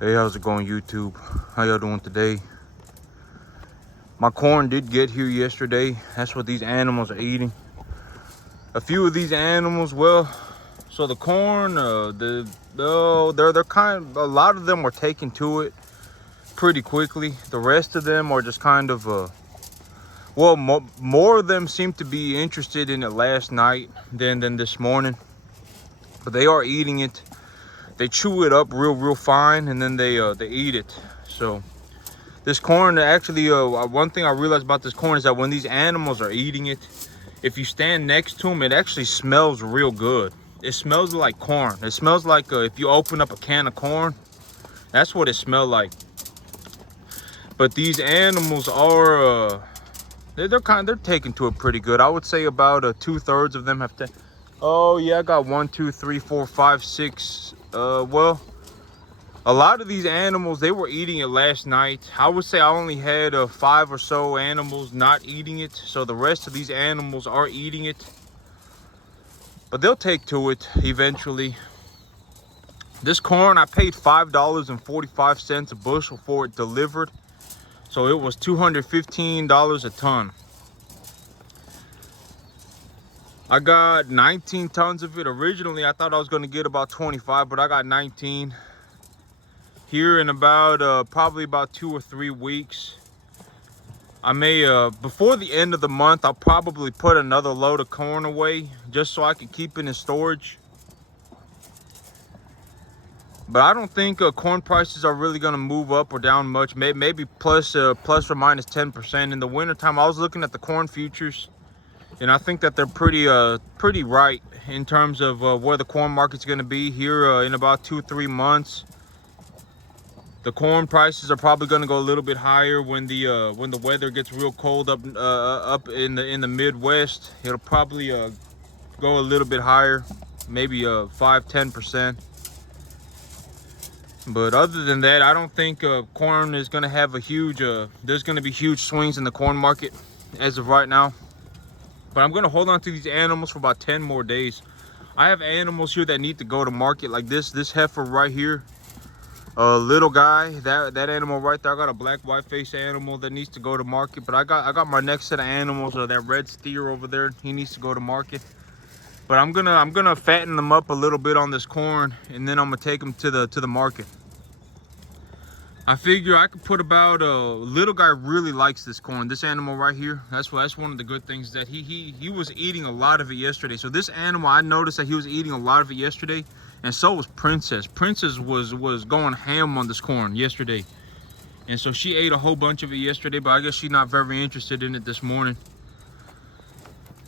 Hey, how's it going, YouTube? How y'all doing today? My corn did get here yesterday. That's what these animals are eating. A few of these animals, well, so the corn, they're kind of, a lot of them were taken to it pretty quickly. The rest of them are just kind of, more of them seem to be interested in it last night than this morning. But they are eating it. They chew it up real fine, and then they eat it. So this corn, actually, one thing I realized about this corn is that when these animals are eating it, if you stand next to them, it actually smells real good. It smells like corn. It smells like if you open up a can of corn, that's what it smells like. But these animals are, they're taken to it pretty good. I would say about 2/3 of them have taken. Oh yeah, I got 1, 2, 3, 4, 5, 6. Well, a lot of these animals, they were eating it last night. I would say I only had 5 or so animals not eating it. So the rest of these animals are eating it. But they'll take to it eventually. This corn, I paid $5.45 a bushel for it delivered. So it was $215 a ton. I got 19 tons of it. Originally, I thought I was going to get about 25, but I got 19. Here in about probably about 2 or 3 weeks, I may before the end of the month, I'll probably put another load of corn away just so I can keep it in storage. But I don't think corn prices are really going to move up or down much. Maybe plus or minus 10%. In the wintertime, I was looking at the corn futures, and I think that they're pretty right in terms of where the corn market's going to be here in about 2-3 months. The corn prices are probably going to go a little bit higher when the weather gets real cold up in the Midwest. It'll probably go a little bit higher, maybe 5-10%. But other than that, I don't think corn is going to have a huge. There's going to be huge swings in the corn market as of right now. But I'm going to hold on to these animals for about 10 more days. I have animals here that need to go to market, like this heifer right here. Little guy, that animal right there. I got a black white face animal that needs to go to market. But I got my next set of animals, that red steer over there. He needs to go to market. But I'm gonna fatten them up a little bit on this corn, and then I'm gonna take them to the market. I figure I could put about little guy really likes this corn. This animal right here, that's one of the good things, that he was eating a lot of it yesterday. So this animal, I noticed that he was eating a lot of it yesterday, and so was Princess. Princess was going ham on this corn yesterday, and so she ate a whole bunch of it yesterday. But I guess she's not very interested in it this morning.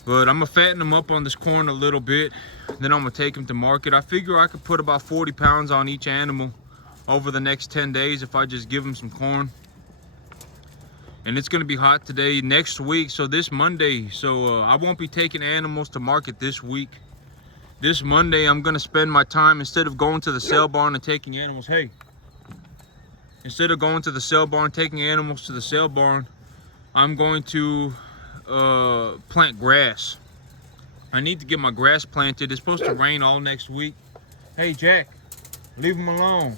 But I'm gonna fatten them up on this corn a little bit, then I'm gonna take them to market. I figure I could put about 40 pounds on each animal over the next 10 days if I just give them some corn. And it's gonna be hot today. Next week, so this Monday, so I won't be taking animals to market this week. This Monday, I'm gonna spend my time, instead of going to the sale barn and taking animals, instead of going to the sale barn, taking animals to the sale barn, I'm going to plant grass. I need to get my grass planted. It's supposed to rain all next week. Hey Jack, leave him alone.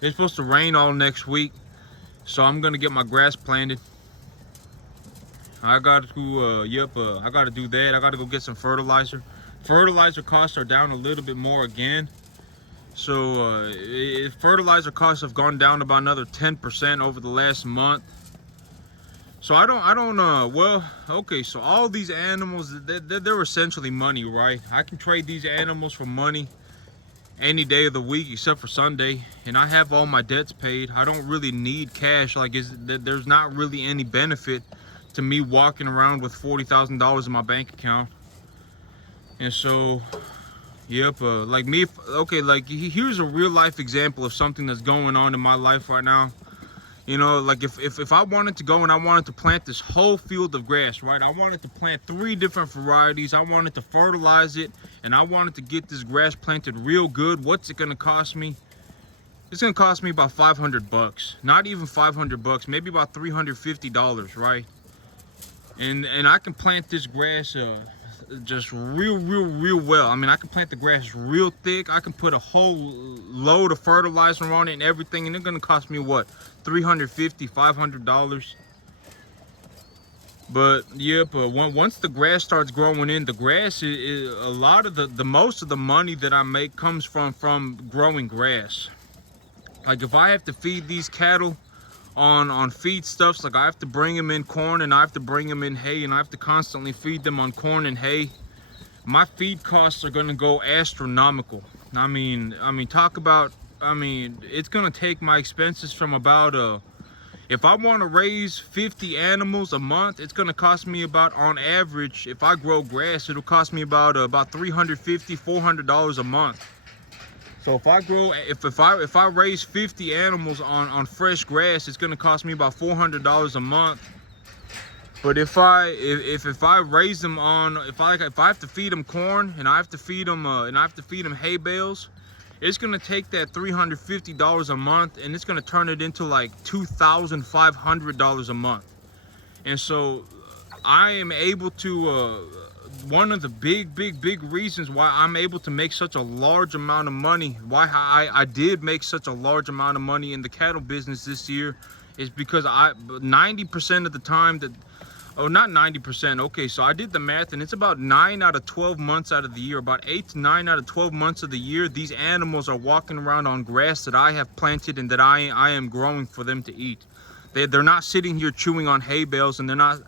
It's supposed to rain all next week, so I'm gonna get my grass planted. I got to I got to do that. I got to go get some fertilizer. Fertilizer costs are down a little bit more again. So fertilizer costs have gone down about another 10% over the last month. So well, okay, so all these animals, they're essentially money, right? I can trade these animals for money any day of the week except for Sunday, and I have all my debts paid. I don't really need cash. Like, there's not really any benefit to me walking around with $40,000 in my bank account. And so, like me, okay, like here's a real life example of something that's going on in my life right now. You know, like if I wanted to go and I wanted to plant this whole field of grass, right? I wanted to plant 3 different varieties. I wanted to fertilize it, and I wanted to get this grass planted real good. What's it gonna cost me? It's gonna cost me about 500 bucks. Not even 500 bucks, maybe about $350, right? And I can plant this grass just real well. I mean, I can plant the grass real thick. I can put a whole load of fertilizer on it and everything, and it's gonna cost me what, $350, $500. But yeah, but once the grass starts growing in, the grass is a lot of the most of the money that I make comes from growing grass. Like if I have to feed these cattle on feed stuffs, like I have to bring them in corn and I have to bring them in hay, and I have to constantly feed them on corn and hay, my feed costs are gonna go astronomical. I mean talk about, it's gonna take my expenses from about if I want to raise 50 animals a month, it's gonna cost me about, on average, if I grow grass, it'll cost me about $350, $400 a month. So if I grow, if I raise 50 animals on fresh grass, it's gonna cost me about $400 a month. But if I raise them on, if I have to feed them corn and I have to feed them hay bales, it's gonna take that $350 a month and it's gonna turn it into like $2,500 a month. And so I am able to, one of the big reasons why I'm able to make such a large amount of money, why I did make such a large amount of money in the cattle business this year, is because 90% of the time that, oh, not 90%. Okay, so I did the math, and it's about 9 out of 12 months out of the year, about 8 to 9 out of 12 months of the year, these animals are walking around on grass that I have planted and that I am growing for them to eat. They're not sitting here chewing on hay bales, and they're not.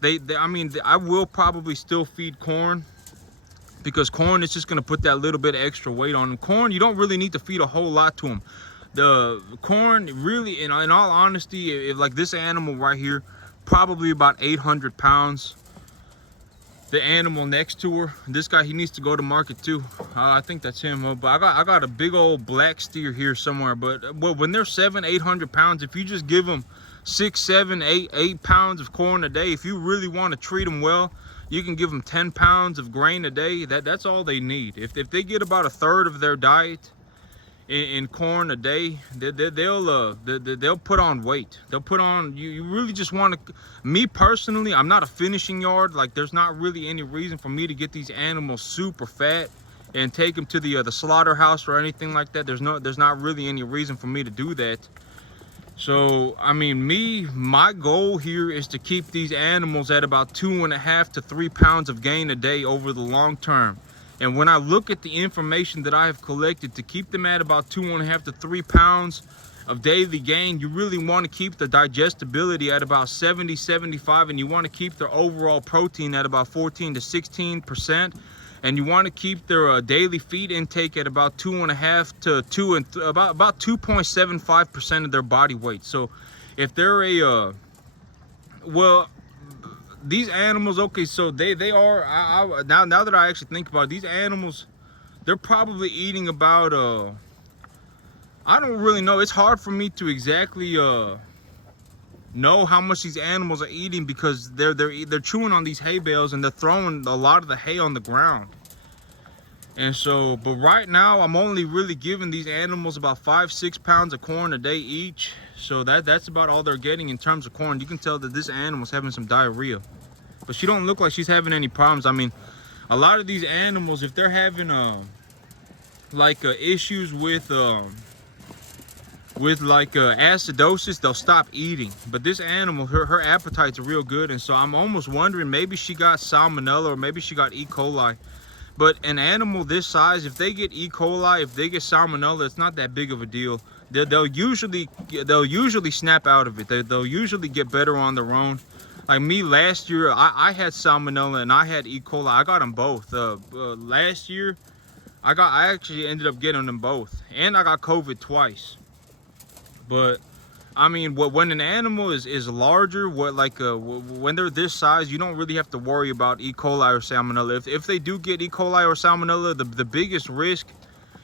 I will probably still feed corn, because corn is just gonna put that little bit of extra weight on them. Corn, you don't really need to feed a whole lot to them. The corn, really, in all honesty, if like this animal right here, probably about 800 pounds. The animal next to her, this guy, he needs to go to market too. I think that's him. But I got a big old black steer here somewhere. But when they're 700-800 pounds, if you just give them 6, 7, 8 pounds of corn a day, if you really want to treat them well, you can give them 10 pounds of grain a day. That's all they need. If they get about a third of their diet in corn a day, they'll put on weight. They'll put on, you really just want to, me personally, I'm not a finishing yard. Like there's not really any reason for me to get these animals super fat and take them to the slaughterhouse or anything like that. There's not really any reason for me to do that. So I mean, my goal here is to keep these animals at about 2.5 to 3 pounds of gain a day over the long term. And when I look at the information that I have collected, to keep them at about 2.5 to 3 pounds of daily gain, you really want to keep the digestibility at about 70, 75, and you want to keep their overall protein at about 14 to 16%. And you want to keep their daily feed intake at about 2.5 to 2 and about 2.75% of their body weight. So if they're these animals, okay, so they are, now that I actually think about it, these animals, they're probably eating about I don't really know. It's hard for me to exactly know how much these animals are eating, because they're chewing on these hay bales and they're throwing a lot of the hay on the ground. And so, but right now I'm only really giving these animals about 5-6 pounds of corn a day each. So that's about all they're getting in terms of corn. You can tell that this animal's having some diarrhea, but she don't look like she's having any problems. I mean, a lot of these animals, if they're having issues with acidosis, they'll stop eating. But this animal, her appetite's real good, and so I'm almost wondering, maybe she got salmonella or maybe she got E. coli. But an animal this size, if they get E. coli, if they get salmonella, it's not that big of a deal. They'll usually snap out of it. They'll usually get better on their own. Like me last year, I had salmonella and I had E. coli. I got them both. Last year, I actually ended up getting them both, and I got COVID twice. But I mean, when an animal is larger, when they're this size, you don't really have to worry about E. coli or salmonella. If they do get E. coli or salmonella, the biggest risk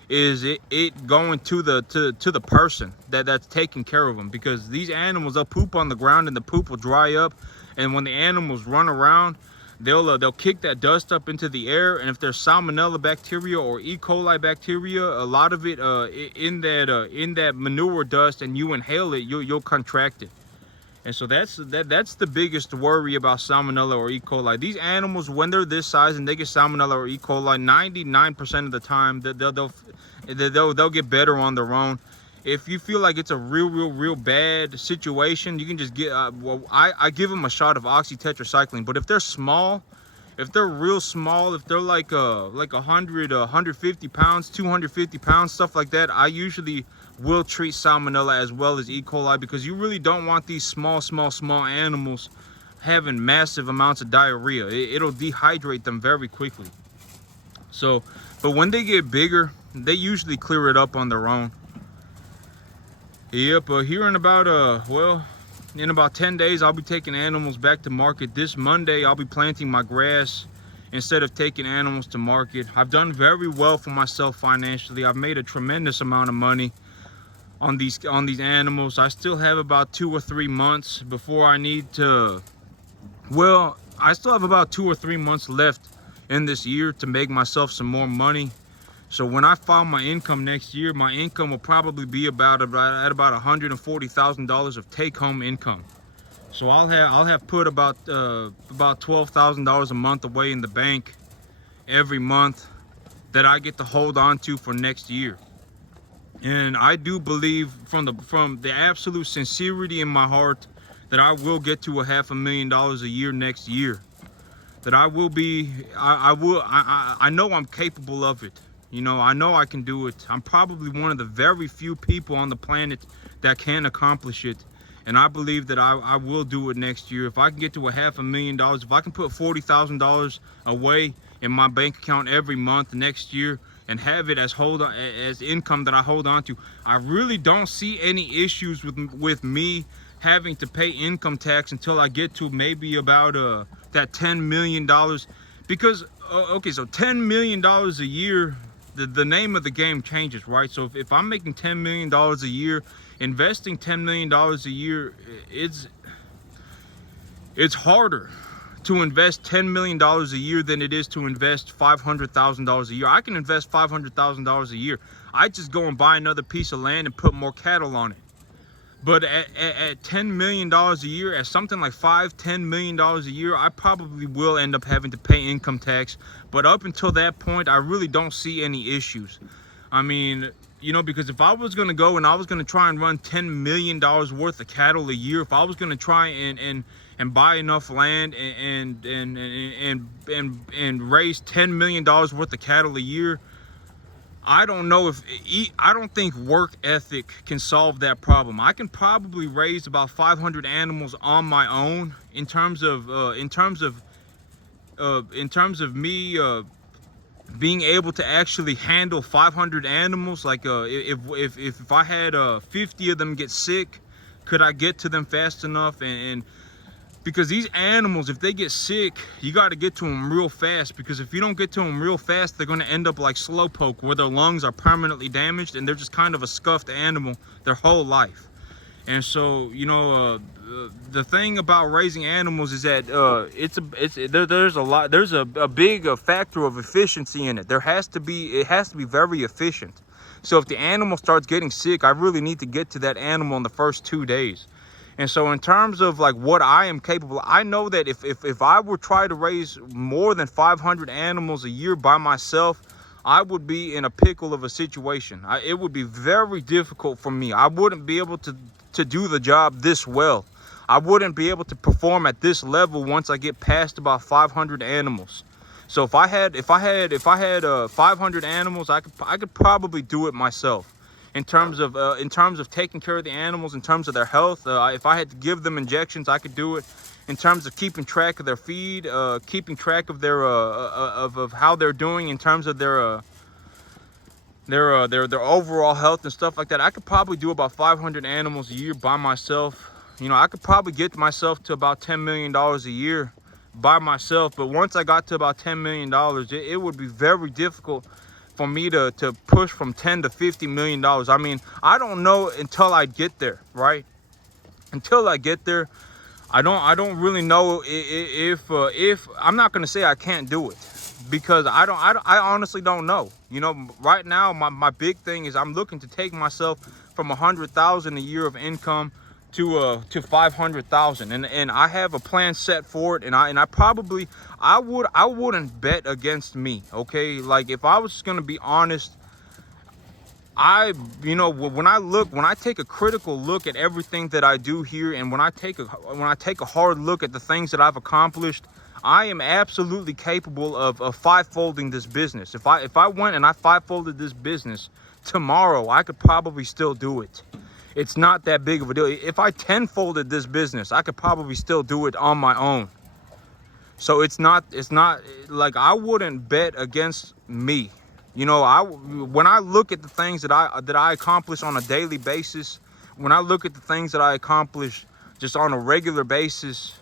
is it going to the person that's taking care of them, because these animals, they'll poop on the ground and the poop will dry up, and when the animals run around, they'll kick that dust up into the air, and if there's salmonella bacteria or E. coli bacteria, a lot of it in that manure dust, and you inhale it, you'll contract it. And so that's the biggest worry about salmonella or E. coli. These animals, when they're this size and they get salmonella or E. coli, 99% of the time they'll get better on their own. If you feel like it's a real bad situation, you can just get well, I give them a shot of oxytetracycline. But if they're small, if they're real small, if they're like 100 150 pounds, 250 pounds, stuff like that, I usually will treat salmonella as well as E. coli, because you really don't want these small animals having massive amounts of diarrhea. It'll dehydrate them very quickly. So, but when they get bigger, they usually clear it up on their own. Yep, here in about in about 10 days, I'll be taking animals back to market. This Monday, I'll be planting my grass instead of taking animals to market. I've done very well for myself financially. I've made a tremendous amount of money on these animals. I still have about 2 or 3 months before I need to, well, I still have about 2 or 3 months left in this year to make myself some more money. So when I file my income next year, my income will probably be about $140,000 of take-home income. So I'll have put about $12,000 a month away in the bank every month that I get to hold on to for next year. And I do believe from the absolute sincerity in my heart that I will get to $500,000 a year next year. That I will be, I know I'm capable of it. You know, I know I can do it. I'm probably one of the very few people on the planet that can accomplish it. And I believe that I will do it next year. If I can get to $500,000, if I can put $40,000 away in my bank account every month next year and have it as income that I hold on to, I really don't see any issues with me having to pay income tax until I get to maybe about that $10 million. Because, okay, so $10 million a year, the name of the game changes, right? So if I'm making $10 million a year, investing $10 million a year, it's harder to invest $10 million a year than it is to invest $500,000 a year. I can invest $500,000 a year. I just go and buy another piece of land and put more cattle on it. But at $10 million a year, at something like $10 million a year, I probably will end up having to pay income tax. But up until that point, I really don't see any issues. I mean, you know, because if I was going to go and I was going to try and run $10 million worth of cattle a year, if I was going to try and buy enough land and raise $10 million worth of cattle a year, I don't think work ethic can solve that problem. I can probably raise about 500 animals on my own in terms of me being able to actually handle 500 animals. Like if I had 50 of them get sick, could I get to them fast enough? And because these animals, if they get sick, you got to get to them real fast, because if you don't get to them real fast, they're going to end up like Slowpoke, where their lungs are permanently damaged and they're just kind of a scuffed animal their whole life. And so, you know, the thing about raising animals is that there's a big factor of efficiency in it. It has to be very efficient. So if the animal starts getting sick, I really need to get to that animal in the first 2 days. And so in terms of like what I am capable, I know that if I were try to raise more than 500 animals a year by myself, I would be in a pickle of a situation. It would be very difficult for me. I wouldn't be able to do the job this well. I wouldn't be able to perform at this level once I get past about 500 animals. So if I had 500 animals, I could probably do it myself. In terms of taking care of the animals, in terms of their health, if I had to give them injections, I could do it. In terms of keeping track of their feed, keeping track of their of how they're doing in terms of their overall health and stuff like that, I could probably do about 500 animals a year by myself. You know, I could probably get myself to about $10 million a year by myself. But once I got to about $10 million, it would be very difficult for me to push from $10 to $50 million. I mean, I don't know until I get there, right? Until I get there, I don't really know if I'm not gonna say I can't do it, because I honestly don't know. You know, right now my big thing is I'm looking to take myself from 100,000 a year of income to 500,000, and I have a plan set for it, and I wouldn't bet against me, okay? Like, if I was gonna be honest, when I take a critical look at everything that I do here, and when I take a hard look at the things that I've accomplished, I am absolutely capable of five-folding this business. If I went and I five-folded this business tomorrow, I could probably still do it. It's not that big of a deal. If I tenfolded this business, I could probably still do it on my own. So it's not like, I wouldn't bet against me. You know, when I look at the things that I accomplish on a daily basis, when I look at the things that I accomplish just on a regular basis,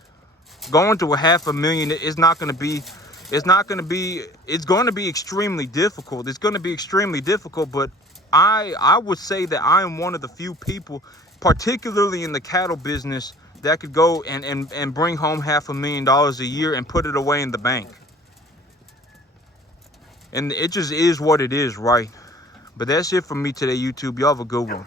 going to $500,000 is not going to be, it's going to be extremely difficult. It's going to be extremely difficult, but I would say that I am one of the few people, particularly in the cattle business, that could go and bring home $500,000 a year and put it away in the bank. And it just is what it is, right? But that's it for me today, YouTube. Y'all have a good one.